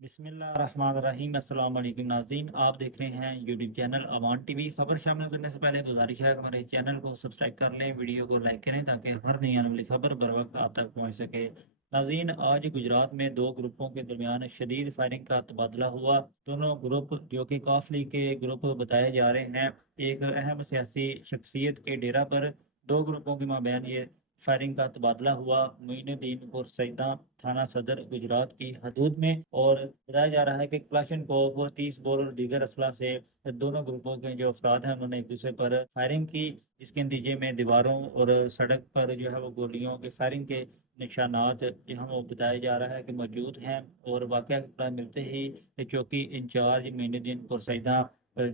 بسم اللہ الرحمن الرحیم۔ السلام علیکم ناظرین، آپ دیکھ رہے ہیں یوٹیوب چینل امان ٹی وی۔ خبر شامل کرنے سے پہلے گزارش ہے کہ ہمارے چینل کو سبسکرائب کر لیں، ویڈیو کو لائک کریں تاکہ ہر نئی آنے والی خبر بر وقت آپ تک پہنچ سکے۔ ناظرین، آج گجرات میں دو گروپوں کے درمیان شدید فائرنگ کا تبادلہ ہوا۔ دونوں گروپ جو کہ قاف لیگ کے گروپ بتائے جا رہے ہیں، ایک اہم سیاسی شخصیت کے ڈیرا پر دو گروپوں کے مابین یہ فائرنگ کا تبادلہ ہوا۔ معین الدین پور سیدہ تھانہ صدر گجرات کی حدود میں، اور بتایا جا رہا ہے کہ کلاشن کوف 30 بور اور دیگر اسلحہ سے دونوں گروپوں کے جو افراد ہیں انہوں نے ایک دوسرے پر فائرنگ کی، جس کے نتیجے میں دیواروں اور سڑک پر جو ہے وہ گولیوں کے فائرنگ کے نشانات یہاں وہ بتایا جا رہا ہے کہ موجود ہیں۔ اور واقعہ کی اطلاع ملتے ہی چوکی انچارج معین الدین پور سیدہ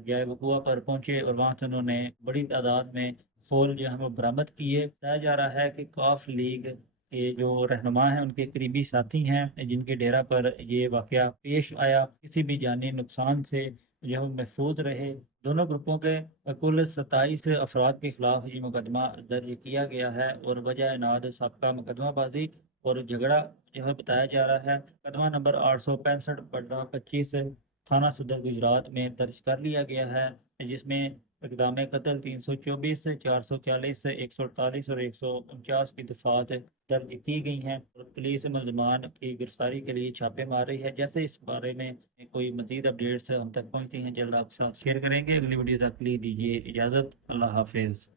جائے وقوع پر پہنچے، اور وہاں سے انہوں نے بڑی تعداد میں پھول جو ہے وہ برآمد کیے۔ بتایا جا رہا ہے کہ قاف لیگ کے جو رہنما ہیں ان کے قریبی ساتھی ہیں جن کے ڈیرا پر یہ واقعہ پیش آیا، کسی بھی جانی نقصان سے جو ہے وہ محفوظ رہے۔ دونوں گروپوں کے کل 27 افراد کے خلاف یہ مقدمہ درج کیا گیا ہے، اور وجہ اناد سابقہ مقدمہ بازی اور جھگڑا جو ہے بتایا جا رہا ہے۔ مقدمہ نمبر 865/25 تھانہ صدر گجرات میں درج کر لیا گیا ہے، جس میں اقدام قتل 324، 440، 148 اور 149 کی دفعات درج کی گئی ہیں، اور پولیس ملزمان کی گرفتاری کے لیے چھاپے مار رہی ہے۔ جیسے اس بارے میں کوئی مزید اپڈیٹس ہم تک پہنچتی ہیں جلد آپ کے ساتھ شیئر کریں گے۔ اگلی ویڈیو تک کے لیے دیجیے اجازت۔ اللہ حافظ۔